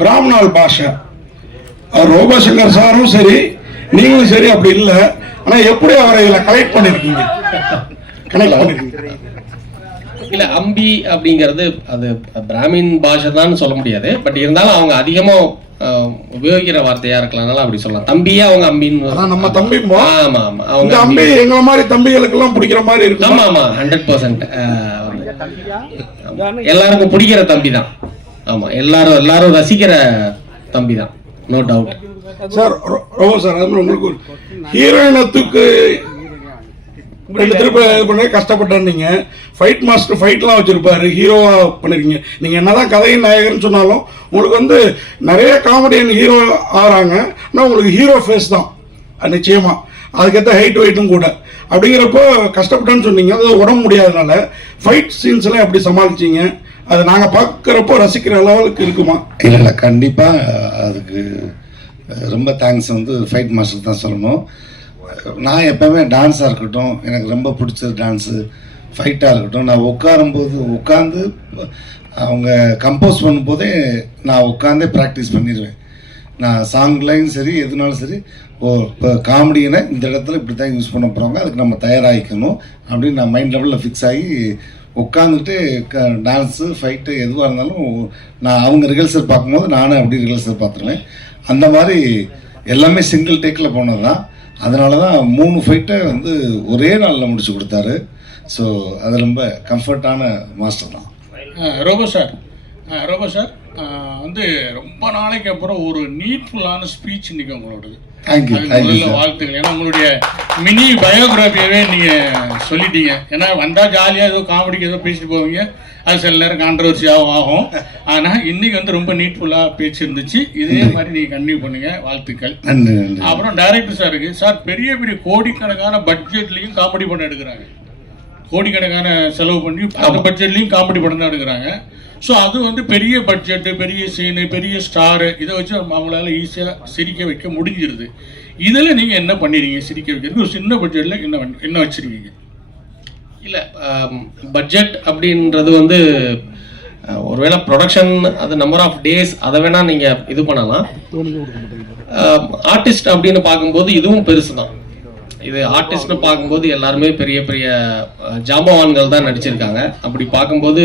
பிராமணால் பாஷை. ரோபசங்கர் சாரும் சரி நீங்களும் சரி அப்படி இல்லை. ஆனால் எப்படி அவரை இதில் கலெக்ட் பண்ணியிருக்கீங்க பண்ணியிருக்கீங்க இல்ல அம்பி அப்படிங்கிறது அது பிராமின் பாஷை தான் சொல்ல முடியாது. பட் இருந்தாலும் அவங்க அதிகமா உபயோகிக்கிற வார்த்தையா இருக்கலாம்னால அப்படி சொல்லலாம். தம்பியே அவங்க அம்பின்னு நம்ம தம்பிமோ ஆமா ஆமா அவங்க அம்பி. எங்களை மாதிரி தம்பிகளுக்கெல்லாம் பிடிக்கிற மாதிரி இருக்கு ஆமா ஆமா ஹண்ட்ரட் பர்சன்ட் எல்லாருக்கும் பிடிக்கிற தம்பி தான் ஆமாம் எல்லாரும் எல்லாரும் ரசிக்கிற தம்பி தான் நோ டவுட் சார் ரொம்ப சார் அது உங்களுக்கு ஹீரோயினத்துக்கு ரெண்டு திருப்பி இது பண்ணி கஷ்டப்பட்டீங்க ஃபைட் மாஸ்டர் ஃபைட்லாம் வச்சுருப்பாரு ஹீரோவாக பண்ணிருக்கீங்க. என்ன தான் கதையின் நாயகர்னு சொன்னாலும் உங்களுக்கு வந்து நிறைய காமெடியன் ஹீரோ ஆகிறாங்க. ஆனால் உங்களுக்கு ஹீரோ ஃபேஸ் தான். நிச்சயமாக அதுக்கேற்ற ஹைட் வெயிட்டும் கூட. அப்படிங்கிறப்போ கஷ்டப்பட்டேன்னு சொன்னீங்க. அது உடம்பு முடியாதனால ஃபைட் சீன்ஸ் எல்லாம் எப்படி சமாளிச்சீங்க? அது நாங்கள் பார்க்குறப்போ ரசிக்கிற அளவுக்கு இருக்குமா? இல்லை இல்லை கண்டிப்பாக அதுக்கு ரொம்ப தேங்க்ஸ் வந்து ஃபைட் மாஸ்டர் தான் சொல்லணும். நான் எப்போவுமே டான்ஸாக இருக்கட்டும் எனக்கு ரொம்ப பிடிச்ச டான்ஸு ஃபைட்டாக இருக்கட்டும் நான் உட்காரும்போது உட்காந்து அவங்க கம்போஸ் பண்ணும்போதே நான் உட்காந்தே ப்ராக்டிஸ் பண்ணிடுவேன் நான் சாங்லையும் சரி எதுனாலும் சரி ஓ இப்போ காமெடியில் இந்த இடத்துல இப்படி தான் யூஸ் பண்ண போகிறாங்க அதுக்கு நம்ம தயாராகிக்கணும் அப்படின்னு நான் மைண்ட் லெவலில் ஃபிக்ஸ் ஆகி உட்காந்துட்டு க டான்ஸு ஃபைட்டு எதுவாக இருந்தாலும் நான் அவங்க ரிஹர்சல் பார்க்கும்போது நானும் அப்படி ரிஹர்சல் பார்த்துருவேன். அந்த மாதிரி எல்லாமே சிங்கிள் டேக்கில் போனது தான் அதனால தான் மூணு ஃபைட்டை வந்து ஒரே நாளில் முடிச்சு கொடுத்தாரு. ஸோ அது ரொம்ப கம்ஃபர்ட்டான மாஸ்டர் தான். ரோபோ சார் ரோபோ சார் வந்து ரொம்ப நாளைக்கு அப்புறம் ஒரு நீட்ஃபுல்லான ஸ்பீச் இன்னைக்கு உங்களோடது. முதல்ல வாழ்த்துக்கள். ஏன்னா உங்களுடைய மினி பயோகிராஃபியவே நீங்க சொல்லிட்டீங்க. ஏன்னா வந்தா ஜாலியா ஏதோ காமெடிக்கு ஏதோ பேசிட்டு போவீங்க. அது சில நேரம் கான்ட்ரவர்சியாகவும் ஆகும். ஆனா இன்னைக்கு வந்து ரொம்ப நீட்ஃபுல்லா பேச்சு இருந்துச்சு. இதே மாதிரி நீங்க கண்டினியூ பண்ணுங்க. வாழ்த்துக்கள். அப்புறம் டைரக்டர் சாருக்கு சார் பெரிய பெரிய கோடிக்கணக்கான பட்ஜெட்லயும் காமெடி படம் எடுக்கிறாங்க. கோடிக்கணக்கான செலவு பண்ணி அந்த பட்ஜெட்லயும் காமெடி படம் தான் எடுக்கிறாங்க. ஸோ அது வந்து பெரிய பட்ஜெட்டு பெரிய சீனு பெரிய ஸ்டாரு இதை வச்சு அவங்களால ஈஸியாக சிரிக்க வைக்க முடிஞ்சிருது. இதில் நீங்கள் என்ன பண்ணிடுறீங்க சிரிக்க வைக்கிறதுக்கு ஒரு சின்ன பட்ஜெட்டில் என்ன பண்ணி- என்ன வச்சிருக்கீங்க? இல்லை பட்ஜெட் அப்படின்றது வந்து ஒருவேளை ப்ரொடக்ஷன் அது நம்பர் ஆஃப் டேஸ் அதை வேணா நீங்கள் இது பண்ணலாம். ஆர்டிஸ்ட் அப்படின்னு பார்க்கும்போது இதுவும் பெருசு தான் இது ஆர்டிஸ்ட்னு பார்க்கும்போது எல்லாருமே பெரிய பெரிய ஜாம்பவான்கள் தான் நடிச்சிருக்காங்க. அப்படி பார்க்கும்போது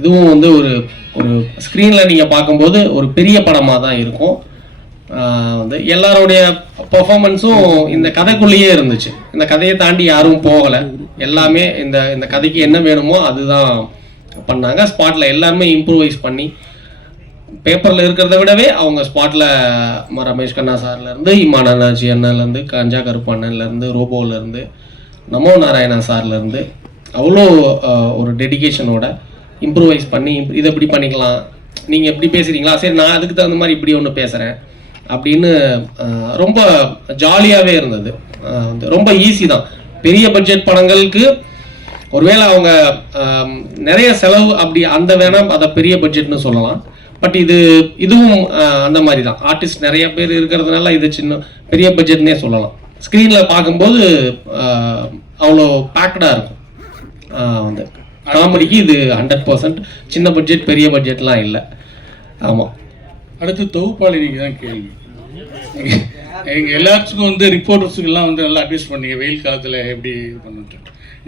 இதுவும் வந்து ஒரு ஒரு ஸ்க்ரீனில் நீங்கள் பார்க்கும்போது ஒரு பெரிய படமாக தான் இருக்கும். வந்து எல்லாருடைய பர்ஃபாமன்ஸும் இந்த கதைக்குள்ளேயே இருந்துச்சு. இந்த கதையை தாண்டி யாரும் போகலை. எல்லாமே இந்த இந்த கதைக்கு என்ன வேணுமோ அதுதான் பண்ணாங்க. ஸ்பாட்டில் எல்லாருமே இம்ப்ரூவைஸ் பண்ணி பேப்பரில் இருக்கிறத விடவே அவங்க ஸ்பாட்டில் ரமேஷ் கண்ணா சார்லேருந்து இமான் அண்ணாச்சி அண்ணன்லேருந்து கஞ்சா கருப்பு அண்ணன்லேருந்து ரோபோலேருந்து நமோ நாராயணா சார்லேருந்து அவ்வளோ ஒரு டெடிக்கேஷனோட இம்ப்ரூவைஸ் பண்ணி இதை இப்படி பண்ணிக்கலாம். நீங்கள் எப்படி பேசுகிறீங்களா சரி நான் அதுக்கு தகுந்த மாதிரி இப்படி ஒன்று பேசுகிறேன் அப்படின்னு ரொம்ப ஜாலியாகவே இருந்தது. வந்து ரொம்ப ஈஸி தான். பெரிய பட்ஜெட் படங்களுக்கு ஒருவேளை அவங்க நிறைய செலவு அப்படி அந்த வேணாம் அதை பெரிய பட்ஜெட்னு சொல்லலாம். பட் இது இதுவும் அந்த மாதிரி தான் ஆர்டிஸ்ட் நிறைய பேர் இருக்கிறதுனால இது சின்ன பெரிய பட்ஜெட்னே சொல்லலாம். ஸ்க்ரீனில் பார்க்கும்போது அவ்வளோ பேக்கடாக இருக்கும். வந்து. காமெடிக்கு இது ஹண்ட்ரட் பர்சன்ட் சின்ன பட்ஜெட் பெரிய பட்ஜெட்லாம் இல்லை. ஆமாம் அடுத்து தொகுப்பாளி நீங்கள் தான் கேள்வி. எங்கள் எல்லாத்துக்கும் வந்து ரிப்போர்ட்டர்ஸுக்கெல்லாம் வந்து நல்லா அட்வைஸ் பண்ணீங்க. வெயில் காலத்தில் எப்படி இது பண்ணுட்டு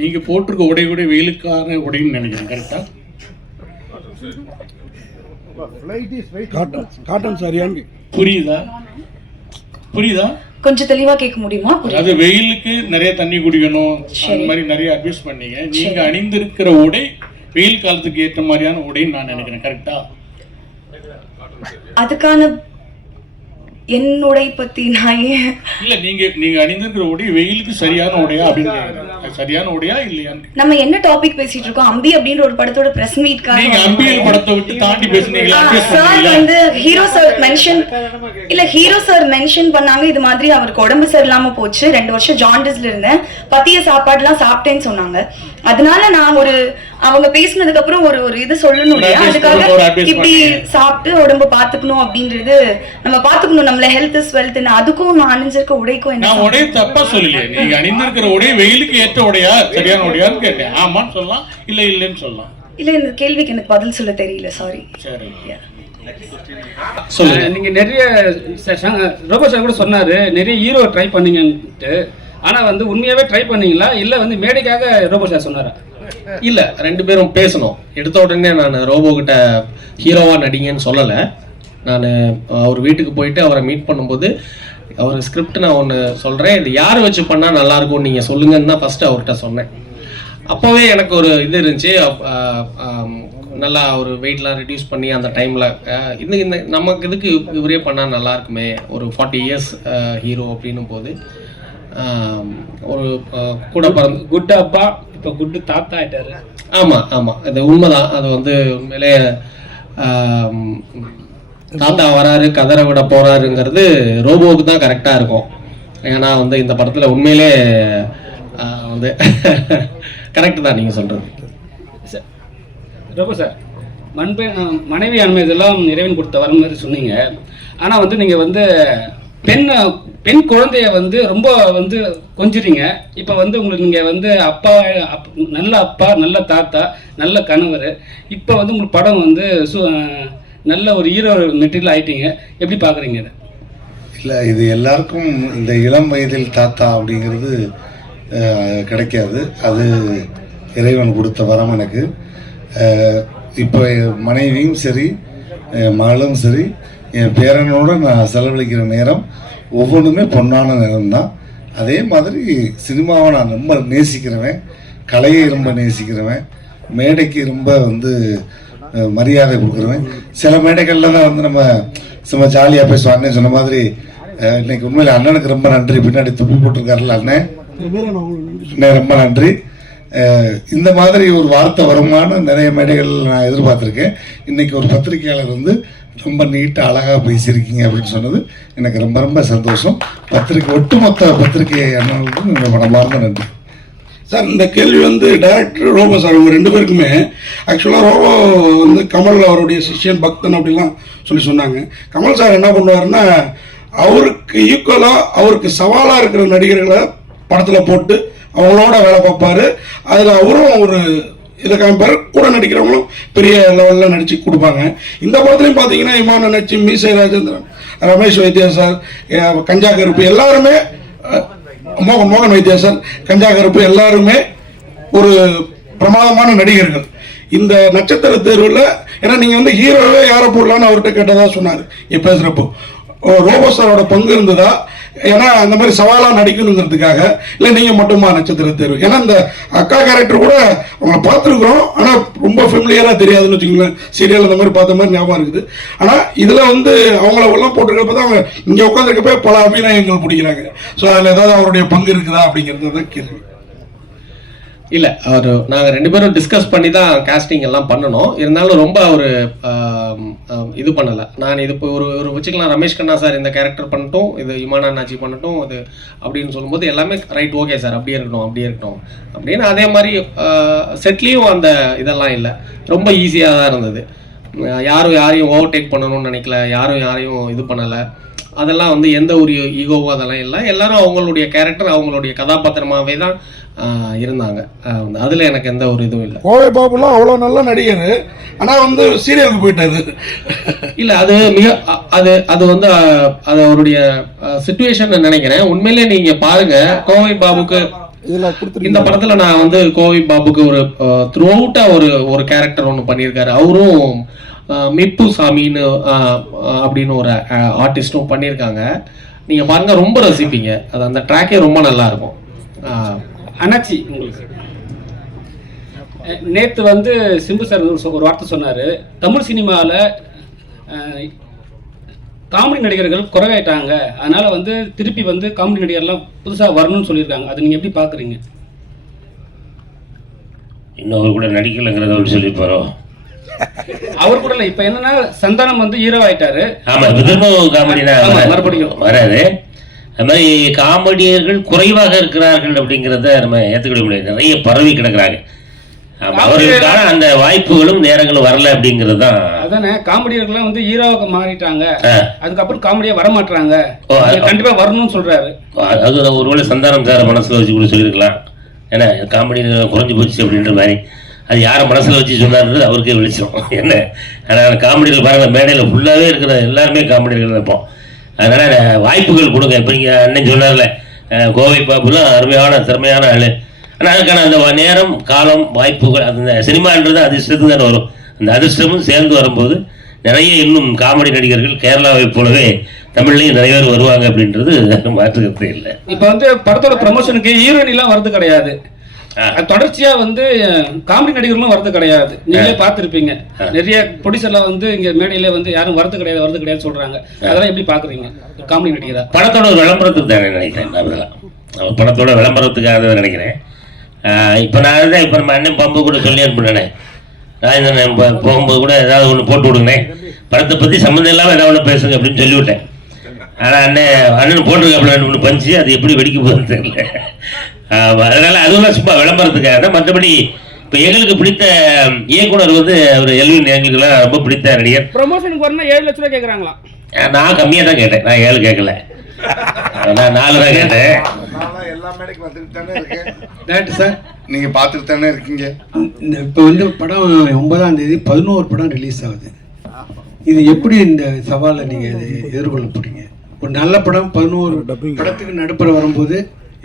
நீங்கள் போட்டிருக்க உடை கூட வெயிலுக்கான உடைன்னு நினைக்கிறேன் கரெக்டாக காட்டன் காட்டன் சாரியான்னு புரியுதா? புரியுதா? கொஞ்சம் தெளிவா கேட்க முடியுமா? அதாவது வெயிலுக்கு நிறைய தண்ணி குடிக்கணும் அந்த மாதிரி நிறைய அட்வைஸ் பண்ணீங்க. நீங்க அணிந்திருக்கிற உடை வெயில் காலத்துக்கு ஏற்ற மாதிரியான உடைன்னு நான் நினைக்கிறேன். கரெக்டா அதுக்கான என்னுடைய பத்தி நான் ஏன்? இல்ல நீங்க நீங்க அணிந்திருக்கிற உடை வெயிலுக்கு சரியான உடையா அப்படின்னு சரியான உடையா இல்லையான்னு நம்ம என்ன டாபிக் பேசிட்டு இருக்கோம்? அம்பி அப்படின்ற ஒரு படத்தோட பிரஸ் நீங்க அம்பியல் படத்தை விட்டு தாண்டி பேசுனீங்களா? சார் வந்து ஹீரோ சார் மென்ஷன் இல்ல ஹீரோ சார் மென்ஷன் பண்ணாங்க. இது மாதிரி அவருக்கு உடம்பு சரியில்லாம போச்சு. ரெண்டு வருஷம் ஜாண்டிஸ்ல இருந்தேன். பத்திய சாப்பாடுலாம் சாப்பிட்டேன்னு சொன்னாங்க. அதனால நான் ஒரு அவங்க பேசினதுக்கு அப்புறம் ஒரு ஒரு இது சொல்லணும் இல்லையா அதுக்காக இப்படி. சாப்பிட்டு உடம்பு பாத்துக்கணும் அப்படின்றது நம்ம பாத்துக்கணும் நம்மள ஹெல்த் இஸ் வெல்த்னு அதுக்கும் நான் அணிஞ்சிருக்க உடைக்கும் என்ன நான் உடை தப்பா சொல்லலையே நீங்க அணிந்திருக்கிற உடை வெயிலுக்கு ஏற்ற உடையா சரியான உடையான்னு கேட்டேன் ஆமான்னு சொல்லலாம் இல்ல இல்லைன்னு சொல்லலாம் இல்ல இந்த கேள்விக்கு எனக்கு பதில் சொல்ல தெரியல சாரி சரி நீங்க நிறைய ச- ச- ரோபோ சார் கூட சொன்னாரு நிறைய ஹீரோ ட்ரை பண்ணீங்கன்ட்டு ஆனால் வந்து உண்மையாகவே ட்ரை பண்ணீங்களா? இல்லை வந்து மேடைக்காக ரோபோ சார் சொன்னாரா? இல்லை ரெண்டு பேரும் பேசணும். எடுத்த உடனே நான் ரோபோ கிட்ட ஹீரோவாக நடிங்கன்னு சொல்லலை. நான் அவர் வீட்டுக்கு போயிட்டு அவரை மீட் பண்ணும்போது அவர் ஸ்கிரிப்ட் நான் ஒன்று சொல்கிறேன் இது யார் வச்சு பண்ணால் நல்லா நீங்கள் சொல்லுங்கன்னு தான் ஃபஸ்ட்டு அவர்கிட்ட சொன்னேன். அப்போவே எனக்கு ஒரு இது இருந்துச்சு. நல்லா ஒரு வெயிட்லாம் ரெடியூஸ் பண்ணி அந்த டைமில் இந்த இந்த நமக்கு இதுக்கு இவரே பண்ணால் நல்லா இருக்குமே? ஒரு ஃபார்ட்டி இயர்ஸ் ஹீரோ அப்படின்னும் போது ஒரு கூட பிறந்து குட் அப்பா இப்ப குட் தாத்தா ஆயிட்டாரு. ஆமாம் ஆமாம் அது உண்மைதான். அது வந்து உண்மையிலே தாத்தா வராரு கதரை விட போறாருங்கிறது ரோபோவுக்கு தான் கரெக்டாக இருக்கும். ஏன்னா வந்து இந்த படத்தில் உண்மையிலே வந்து கரெக்டு தான் நீங்கள் சொல்கிறது ச- ரோபோ சார் மண்பை மனைவி அண்மை இதெல்லாம் இறைவன் கொடுத்த வரம் மாதிரி சொன்னீங்க. ஆனா வந்து நீங்க வந்து பெண் பெண் குழந்தைய வந்து ரொம்ப வந்து கொஞ்சுறீங்க. இப்போ வந்து உங்களுக்கு நீங்கள் வந்து அப்பா அப்- நல்ல அப்பா நல்ல தாத்தா நல்ல கணவர். இப்போ வந்து உங்களுக்கு படம் வந்து சு- நல்ல ஒரு ஹீரோ மெட்டீரியல் ஆயிட்டீங்க. எப்படி பார்க்குறீங்க இதை? இல்லை இது எல்லாருக்கும் இந்த இளம் வயதில் தாத்தா அப்படிங்கிறது கிடைக்காது. அது இறைவன் கொடுத்த வரம் எனக்கு. இப்போ மனைவியும் சரி மகளும் சரி என் பேரனோட நான் செலவழிக்கிற நேரம் ஒவ்வொன்றுமே பொன்னான நேரம் தான் அதே மாதிரி சினிமாவை நான் ரொம்ப நேசிக்கிறவன் கலையை ரொம்ப நேசிக்கிறவன் மேடைக்கு ரொம்ப வந்து மரியாதை கொடுக்குறவன். சில மேடைகளில் தான் வந்து நம்ம சும்மா ஜாலியாக பேசுவாங்கன்னு சொன்ன மாதிரி இன்னைக்கு உண்மையில் அண்ணனுக்கு ரொம்ப நன்றி. பின்னாடி துப்பி போட்டிருக்காருல்ல அண்ணன்? அண்ணன் ரொம்ப நன்றி. இந்த மாதிரி ஒரு வார்த்தை வருமானு நிறைய மேடைகள் நான் எதிர்பார்த்துருக்கேன். இன்னைக்கு ஒரு பத்திரிகையாளர் வந்து ரொம்ப நீட்டாக அழகாக பேசியிருக்கீங்க அப்படின்னு சொன்னது எனக்கு ரொம்ப ரொம்ப சந்தோஷம். பத்திரிக்கை ஒட்டுமொத்த பத்திரிகை அண்ணனுக்கும் என்னோட மனமார்ந்த நன்றி. சார் இந்த கேள்வி வந்து டைரக்டர் ரோபோ சார் இவங்க ரெண்டு பேருக்குமே. ஆக்சுவலாக ரோபோ வந்து கமல் அவருடைய சிஷ்யன் பக்தன் அப்படிலாம் சொல்லி சொன்னாங்க. கமல் சார் என்ன பண்ணுவாருன்னா அவருக்கு ஈக்குவலாக அவருக்கு சவாலாக இருக்கிற நடிகர்களை படத்தில் போட்டு அவங்களோட வேலை பார்ப்பாரு. அதில் அவரும் ஒரு இதை காமிப்பார் கூட நடிக்கிறவங்களும் பெரிய லெவலில் நடித்து கொடுப்பாங்க. இந்த படத்துலையும் பார்த்தீங்கன்னா இமான நடிச்சு மீசை ராஜேந்திரன் ரமேஷ் வைத்தியா சார் கஞ்சா கருப்பு எல்லாருமே மோகன் மோகன் வைத்தியா சார் கஞ்சா கருப்பு எல்லாருமே ஒரு பிரமாதமான நடிகர்கள். இந்த நட்சத்திர தேர்வில் ஏன்னா நீங்கள் வந்து ஹீரோவே யாரை போடலான்னு அவர்கிட்ட கேட்டதாக சொன்னார். இப்போ பேசுகிறப்போ ரோபோ சாரோட பங்கு இருந்ததா? ஏன்னா அந்த மாதிரி சவாலாக நடிக்கணுங்கிறதுக்காக இல்லை நீங்கள் மட்டுமா நட்சத்திர தேர்வு? ஏன்னா இந்த அக்கா கேரக்டர் கூட அவங்கள பார்த்துருக்குறோம். ஆனால் ரொம்ப ஃபெமிலியராக தெரியாதுன்னு வச்சுக்கோங்களேன். சீரியல் அந்த மாதிரி பார்த்த மாதிரி ஞாபகம் இருக்குது. ஆனால் இதில் வந்து அவங்கள எல்லாம் போட்டிருக்கப்ப தான் அவங்க இங்கே உட்காந்துருக்கப்ப பல அபிநயங்கள் பிடிக்கிறாங்க ஸோ அதில் ஏதாவது அவருடைய பங்கு இருக்குதா அப்படிங்கிறது தான் கேள்வி. இல்லை அவர் நாங்கள் ரெண்டு பேரும் டிஸ்கஸ் பண்ணி தான் காஸ்டிங் எல்லாம் பண்ணணும். இருந்தாலும் ரொம்ப ஒரு இது பண்ணலை. நான் இது இப்போ ஒரு ஒரு வச்சுக்கலாம் ரமேஷ் கண்ணா சார் இந்த கேரக்டர் பண்ணட்டும் இது இமான் அண்ணாச்சி பண்ணட்டும் இது அப்படின்னு சொல்லும்போது எல்லாமே ரைட் ஓகே சார் அப்படியே இருக்கட்டும் அப்படியே இருக்கட்டும். அப்படின்னு அதே மாதிரி செட்லேயும் அந்த இதெல்லாம் இல்லை. ரொம்ப ஈஸியாக தான் இருந்தது. யாரும் யாரையும் ஓவர்டேக் பண்ணணும்னு நினைக்கல யாரும் யாரையும் இது பண்ணலை. அதெல்லாம் வந்து எந்த ஒரு ஈகோவோ அதெல்லாம் இல்லை. எல்லாரும் அவங்களுடைய கேரக்டர் அவங்களுடைய கதாபாத்திரமாகவே தான் இருந்தாங்க. அதில் எனக்கு எந்த ஒரு இதுவும் இல்லை. கோவை பாபுலாம் அவ்வளோ நல்ல நடிகர். ஆனால் வந்து சீரியலுக்கு போயிட்டாரு. இல்லை அது மிக அது அது வந்து அது அவருடைய சுச்சுவேஷன் நினைக்கிறேன். உண்மையிலே நீங்கள் பாருங்க கோவை பாபுக்கு இதில் கொடுத்துருக்கீங்க. இந்த படத்துல நான் வந்து கோவை பாபுக்கு ஒரு த்ரூ அவுட்டா ஒரு ஒரு கேரக்டர் ஒன்று பண்ணியிருக்காரு. அவரும் மிப்பு சாமின்னு அப்படின்னு ஒரு ஆர்டிஸ்டும் பண்ணியிருக்காங்க. நீங்க பாருங்க ரொம்ப ரசிப்பீங்க. அது அந்த ட்ராக்கே ரொம்ப நல்லா இருக்கும் அண்ணாச்சி உங்களுக்கு. நேத்து வந்து சிம்பு சார் ஒரு வார்த்தை சொன்னாரு. தமிழ் சினிமாவில் காமெடி நடிகர்கள் குறைவாயிட்டாங்க. அதனால வந்து திருப்பி வந்து காமெடி நடிகர்லாம் புதுசாக வரணும்னு சொல்லியிருக்காங்க. அதை நீங்கள் எப்படி பார்க்குறீங்க இன்னொரு கூட நடிக்கலைங்கிறத அவர் சொல்லியிருப்பாரோ? அவர் கூட இல்லை. இப்போ என்னன்னா சந்தானம் வந்து ஹீரோ ஆயிட்டாரு ஆமா இப்ப திரும்பவும் காமெடினா ஆமா, வராது. மறுபடியும். வராது. அது மாதிரி காமெடியர்கள் குறைவாக இருக்கிறார்கள் அப்படிங்கிறத நம்ம ஏற்றுக்கிட முடியாது. நிறைய பரவி கிடக்குறாங்க. அவர்களுக்கான அந்த வாய்ப்புகளும் நேரங்களும் வரல அப்படிங்கிறது தான் அதானே காமெடியர்கள்லாம் வந்து ஹீரோவுக்கு மாறிட்டாங்க. அதுக்கப்புறம் காமெடியாக வர மாட்டாங்க ஓ, அது- கண்டிப்பாக வரணும்னு சொல்றாரு. அது ஒருவேளை சந்தானம் சார் மனசில் வச்சு கூட சொல்லியிருக்கலாம். ஏன்னா காமெடி குறைஞ்சி போச்சு அப்படின்ற மாதிரி. அது யாரை மனசில் வச்சு சொன்னார்ன்றது அவருக்கே வெளிச்சம். என்ன? ஆனால் காமெடிகள் பாருங்கள் மேடையில் ஃபுல்லாகவே இருக்கிற எல்லாருமே காமெடிகள் இருப்போம் அதனால் வாய்ப்புகள் கொடுங்க. இப்போ நீங்கள் அண்ணன் சொன்னார்ல கோவை பாப்புலாம் அருமையான திறமையான ஆள். ஆனால் அதுக்கான அந்த நேரம் காலம் வாய்ப்புகள் அந்த சினிமான்றது அதிர்ஷ்டத்துக்கு தானே வரும். அந்த அதிர்ஷ்டமும் சேர்ந்து வரும்போது நிறைய இன்னும் காமெடி நடிகர்கள் கேரளாவை போலவே தமிழ்லையும் நிறைய பேர் வருவாங்க அப்படின்றது மாற்றுக்கிறதே இல்லை. இப்போ வந்து படத்தோட ப்ரமோஷனுக்கு ஹீரோயின் எல்லாம் வரது கிடையாது. தொடர்ச்சியா வந்து காமெடி நடிகர்களும் வரது கிடையாது. நீங்களே பார்த்துருப்பீங்க. நிறைய ப்ரொடியூசர்லாம் வந்து இங்க மேடையில வந்து யாரும் வரது கிடையாது வரது கிடையாது சொல்றாங்க. அதெல்லாம் எப்படி பாக்குறீங்க காமெடி நடிகரா? படத்தோட ஒரு விளம்பரத்துக்கு தானே நினைக்கிறேன் அவன் படத்தோட விளம்பரத்துக்காக நினைக்கிறேன். இப்போ நான் தான் இப்போ நம்ம அண்ணன் பம்பு கூட சொல்லி அனுப்பினேனே. நான் போகும்போது கூட ஏதாவது ஒன்று போட்டு விடுங்க படத்தை பற்றி சம்மந்தம் இல்லாமல் ஏதாவது ஒன்று பேசுங்க அப்படின்னு சொல்லிவிட்டேன் ஆனால் அண்ணன் அண்ணன் போட்டிருக்காப்புல ரெண்டு மூணு பஞ்சு அது எப்படி வெடிக்க போகுதுன்னு தெரியல. அதனால அதுவும் சும்மா விளம்பரத்துக்காக. தான் மற்றபடி இப்போ எங்களுக்கு பிடித்த இயக்குனர் வந்து அவர் எல்வின் எங்களுக்குலாம் ரொம்ப பிடித்த நடிகர். ப்ரமோஷனுக்கு வரணும் ஏழு லட்ச ரூபா கேக்குறாங்களா நான் கம்மியாக தான் கேட்டேன். நான் ஏழு கேட்கல. நான் நாலு தான் கேட்டேன். எல்லா மேடைக்கும் வந்துட்டு தானே இருக்கேன். சார் நீங்க பார்த்துட்டு தானே இருக்கீங்க இப்போ வந்து படம் ஒன்பதாம் தேதி பதினோரு படம் ரிலீஸ் ஆகுது. இது எப்படி இந்த சவாலை நீங்கள் இது எதிர்கொள்ள போறீங்க? ஒரு நல்ல படம் பதினோரு படத்துக்கு நடுப்புற வரும்போது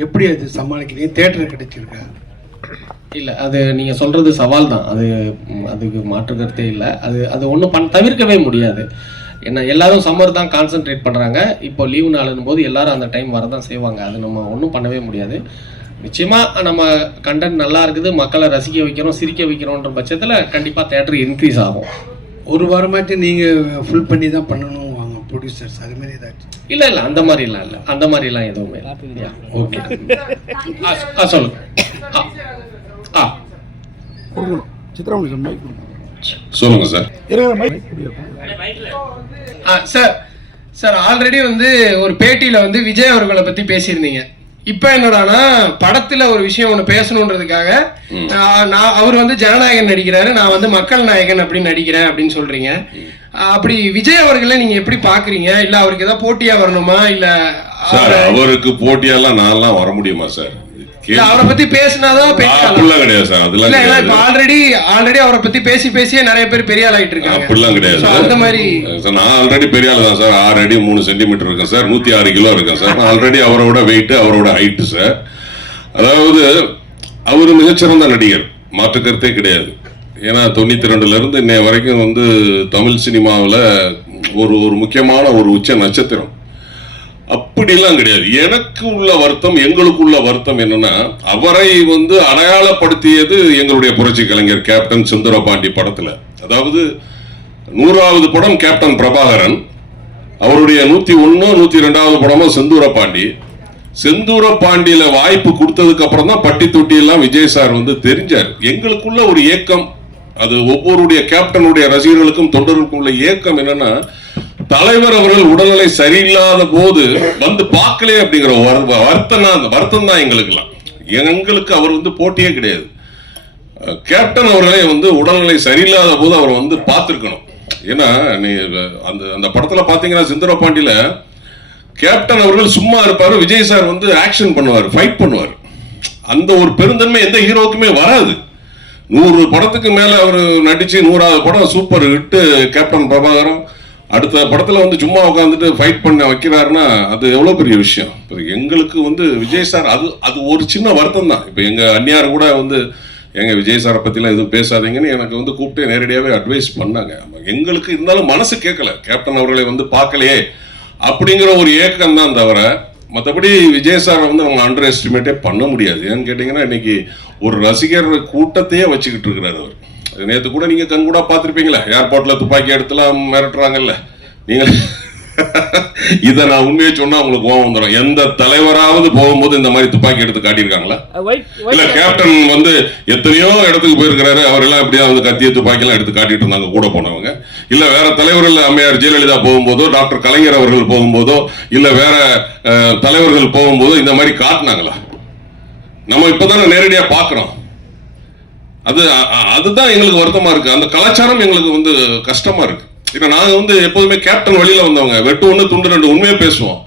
எப்படி அது சமாளிக்கிறீங்க? தேட்டர் கிடைச்சிருக்கா? இல்லை அது நீங்கள் சொல்கிறது சவால் தான். அது அதுக்கு மாற்று கருத்தே இல்லை. அது அது ஒன்றும் பண் தவிர்க்கவே முடியாது. என்ன எல்லாரும் சம்மர் தான் கான்சென்ட்ரேட் பண்ணுறாங்க இப்போ லீவு நாளுன்னு போது எல்லாரும் அந்த டைம் வரதான் செய்வாங்க. அது நம்ம ஒன்றும் பண்ணவே முடியாது. நிச்சயமாக நம்ம கண்டென்ட் நல்லா இருக்குது மக்களை ரசிக்க வைக்கிறோம் சிரிக்க வைக்கிறோன்ற பட்சத்தில் கண்டிப்பாக தேட்டர் இன்க்ரீஸ் ஆகும். ஒரு வாரமாச்சும் நீங்கள் ஃபுல் பண்ணி தான் பண்ணணும் வாங்க ப்ரொடியூசர்ஸ் அது மாதிரி ஏதாச்சும்? இல்லை இல்லை அந்த மாதிரிலாம் இல்லை. அந்த மாதிரிலாம் எதுவுமே ஓகே ஆ ஆ சொல்லுங்க ஆ ஆ. சித்ராமணி மைக் சொல்லுங்க சார் ஆ, சார் சார் ஆல்ரெடி வந்து ஒரு பேட்டியில் வந்து விஜய் அவர்களை பற்றி பேசியிருந்தீங்க. இப்போ என்னடானா படத்தில் ஒரு விஷயம் ஒன்று பேசணுன்றதுக்காக நான் அவர் வந்து ஜனநாயகன் நடிக்கிறாரு நான் வந்து மக்கள் நாயகன் அப்படின்னு நடிக்கிறேன் அப்படின்னு சொல்கிறீங்க அப்படி விஜய் அவர்களை நீங்கள் எப்படி பார்க்குறீங்க இல்லை அவருக்கு ஏதாவது போட்டியாக வரணுமா? இல்லை சார் அவருக்கு போட்டியெல்லாம் நான்லாம் வர முடியுமா சார்? அவரை பற்றி பேசினாதான் ஆளா? அப்படிலாம் கிடையாது சார். அதெல்லாம் இல்ல இப்ப ஆல்ரெடி ஆல்ரெடி அவரை பத்தி பேசி பேசியே நிறைய பேர் பெரிய ஆளாயிட்டு இருக்காங்க. அப்படிலாம் கிடையாது அந்த மாதிரி சார் நான் ஆல்ரெடி பெரிய ஆள் தான் சார். ஆறு அடி மூணு சென்டிமீட்டர் இருக்கேன் சார். நூத்தி ஆறு கிலோ இருக்கேன் சார். நான் ஆல்ரெடி அவரோட வெயிட் அவரோட ஹைட் சார். அதாவது அவர் மிகச்சிறந்த நடிகர். மாற்று கருத்தே கிடையாது. ஏன்னா தொண்ணூத்தி ரெண்டுல இருந்து இன்னைய வரைக்கும் வந்து தமிழ் சினிமாவில் ஒரு ஒரு முக்கியமான ஒரு உச்ச நட்சத்திரம். அப்படிலாம் கிடையாது. எனக்கு உள்ள வருத்தம் எங்களுக்கு உள்ள வருத்தம் என்னன்னா அவரை வந்து அடையாளப்படுத்தியது எங்களுடைய புரட்சி கலைஞர் கேப்டன் சுந்தரபாண்டி படத்துல. அதாவது நூறாவது படம் கேப்டன் பிரபாகரன் அவருடைய நூத்தி ஒன்னு நூத்தி ரெண்டாவது படமும் செந்தூர பாண்டி செந்தூர பாண்டியில வாய்ப்பு கொடுத்ததுக்கு அப்புறம் தான் பட்டி தொட்டி எல்லாம் விஜய் சார் வந்து தெரிஞ்சார். எங்களுக்குள்ள ஒரு ஏக்கம் அது ஒவ்வொருடைய கேப்டனுடைய ரசிகர்களுக்கும் தொண்டர்களுக்கும் உள்ள ஏக்கம் என்னன்னா தலைவர் அவர்கள் உடல்நிலை சரியில்லாத போது வந்து பார்க்கலையே அப்படிங்கிற வருத்தம் அந்த வருத்தம் தான் எங்களுக்குலாம் எங்களுக்கு அவர் வந்து போட்டியே கிடையாது. கேப்டன் அவர்களே வந்து உடல்நிலை சரியில்லாத போது அவர் வந்து பார்த்துருக்கணும். ஏன்னா நீ அந்த அந்த படத்துல பார்த்தீங்கன்னா சிந்தர பாண்டியில கேப்டன் அவர்கள் சும்மா இருப்பாரு விஜய் சார் வந்து ஆக்ஷன் பண்ணுவார் ஃபைட் பண்ணுவார். அந்த ஒரு பெருந்தன்மை எந்த ஹீரோவுக்குமே வராது. நூறு படத்துக்கு மேல அவர் நடிச்சு நூறாவது படம் சூப்பர் ஹிட்டு கேப்டன் பிரபாகரம் அடுத்த படத்துல வந்து சும்மா உட்காந்துட்டு ஃபைட் பண்ண வைக்கிறாருன்னா அது எவ்வளவு பெரிய விஷயம். இப்போ எங்களுக்கு வந்து விஜய் சார் அது அது ஒரு சின்ன வருத்தம் தான். இப்போ எங்க அந்நியார் கூட வந்து எங்க விஜய் சாரை பத்திலாம் எதுவும் பேசாதீங்கன்னு எனக்கு வந்து கூப்பிட்டு நேரடியாவே அட்வைஸ் பண்ணாங்க. எங்களுக்கு இருந்தாலும் மனசு கேட்கல. கேப்டன் அவர்களை வந்து பார்க்கலையே. அப்படிங்கிற ஒரு ஏக்கம் தான் தவிர மற்றபடி விஜய் சாரை வந்து அவங்க அண்டர் எஸ்டிமேட்டே பண்ண முடியாது. ஏன்னு கேட்டிங்கன்னா இன்னைக்கு ஒரு ரசிகர் கூட்டத்தையே வச்சுக்கிட்டு இருக்கிறார் அவர். நேற்று கூட நீங்கள் கண் கூட பார்த்துருப்பீங்களா ஏர்போர்ட்டில் துப்பாக்கி எடுத்துலாம் மிரட்டுறாங்கல்ல. நீங்கள் இதை நான் உண்மையை சொன்னா உங்களுக்கு கோவம் வந்துடும் எந்த தலைவராவது போகும்போது இந்த மாதிரி துப்பாக்கி எடுத்து காட்டியிருக்காங்களா? இல்ல கேப்டன் வந்து எத்தனையோ இடத்துக்கு போயிருக்கிறாரு. அவரெல்லாம் எப்படியா வந்து கத்திய துப்பாக்கி எல்லாம் எடுத்து காட்டிட்டு இருந்தாங்க கூட போனவங்க. இல்ல வேற தலைவர்கள் அம்மையார் ஜெயலலிதா போகும்போதோ டாக்டர் கலைஞர் அவர்கள் போகும்போதோ இல்ல வேற தலைவர்கள் போகும்போதோ இந்த மாதிரி காட்டினாங்களா? நம்ம இப்பதானே நேரடியா பாக்குறோம் அது அதுதான் எங்களுக்கு வருத்தமா இருக்கு. அந்த கலாச்சாரம் எங்களுக்கு வந்து கஷ்டமா இருக்கு. ஏன்னா நாங்க வந்து எப்போதுமே கேப்டன் வழியில வந்தவங்க. வெட்டு ஒன்று துண்டு ரெண்டு உண்மையை பேசுவோம்.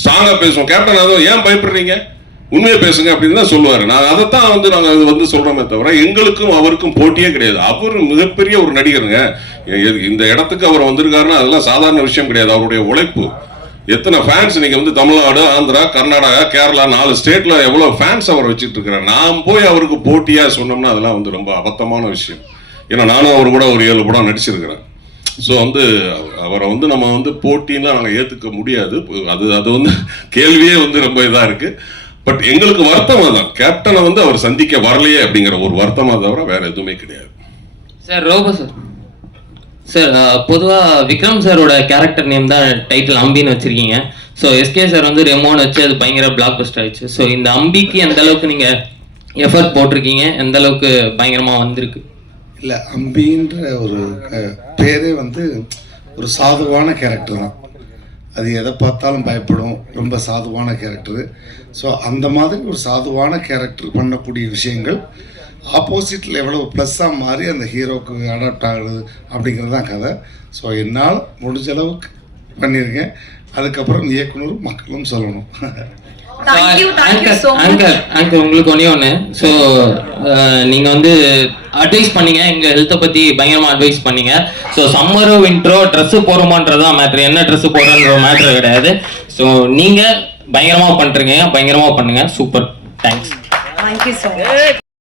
ஸ்ட்ராங்கா பேசுவோம். கேப்டன் அதுவும் ஏன் பயப்படுறீங்க? உண்மையை பேசுங்க அப்படின்னு தான் சொல்லுவாரு. நான் அதைத்தான் வந்து நாங்கள் இது வந்து சொல்றோமே தவிர எங்களுக்கும் அவருக்கும் போட்டியே கிடையாது. அவர் மிகப்பெரிய ஒரு நடிகருங்க. இந்த இடத்துக்கு அவர் வந்திருக்காருன்னா அதெல்லாம் சாதாரண விஷயம் கிடையாது. அவருடைய உழைப்பு. எத்தனை ஃபேன்ஸ் நீங்கள் வந்து தமிழ்நாடு ஆந்திரா கர்நாடகா கேரளா நாலு ஸ்டேட்ல எவ்வளோ ஃபேன்ஸ் அவர் வச்சுட்டு இருக்கிறார் நான் போய் அவருக்கு போட்டியாக சொன்னோம்னா அதெல்லாம் வந்து ரொம்ப அபத்தமான விஷயம். ஏன்னா நானும் அவர் கூட ஒரு ஏழு படம் நடிச்சிருக்கிறேன். ஸோ வந்து அவரை வந்து நம்ம வந்து போட்டின்லாம் நாங்கள் ஏற்றுக்க முடியாது. அது அது வந்து கேள்வியே வந்து ரொம்ப இதாக இருக்குது பட் எங்களுக்கு வருத்தமாக தான். கேப்டனை வந்து அவர் சந்திக்க வரலையே அப்படிங்கிற ஒரு வருத்தமாக தவிர வேறு எதுவுமே கிடையாது. Sir robo sir. Sir uh, பொதுவாக விக்ரம் சாரோட கேரக்டர் நேம் தான் டைட்டில் அம்பின்னு வச்சுருக்கீங்க. ஸோ எஸ்கே சார் வந்து ரெமோன் வச்சு அது பயங்கர பிளாக் பஸ்டர் ஆயிடுச்சு. ஸோ இந்த அம்பிக்கு எந்த அளவுக்கு நீங்கள் எஃபர்ட் போட்டிருக்கீங்க? எந்த அளவுக்கு பயங்கரமாக வந்திருக்கு? இல்லை அம்பின்ற ஒரு பேரே வந்து ஒரு சாதுவான கேரக்டர் தான். அது எதை பார்த்தாலும் பயப்படும். ரொம்ப சாதுவான கேரக்டரு ஸோ அந்த மாதிரி ஒரு சாதுவான கேரக்டர் பண்ணக்கூடிய விஷயங்கள் ஆப்போசிட்டில் எவ்வளோ ப்ளஸ்ஸாக மாறி அந்த ஹீரோக்கு அடாப்ட் ஆகுது அப்படிங்கிறது தான் கதை. ஸோ என்னால் முடிஞ்ச அளவுக்கு பண்ணியிருக்கேன். அதுக்கப்புறம் இயக்குனரும் மக்களும் சொல்லணும். ஆங்கர் ஆங்கர் உங்களுக்கு ஒன்றே ஒன்று ஸோ நீங்கள் வந்து அட்வைஸ் பண்ணீங்க. எங்கள் ஹெல்த்தை பற்றி பயங்கரமாக அட்வைஸ் பண்ணீங்க. ஸோ சம்மரோ வின்ட்ரோ ட்ரெஸ்ஸு போகிறோமான்றதான் மேட்ரு என்ன ட்ரெஸ்ஸு போடுறன்ற மேட்ரு கிடையாது. ஸோ நீங்கள் பயங்கரமாக பண்ணுறீங்க பயங்கரமாக பண்ணுங்க. Super thanks thank you so much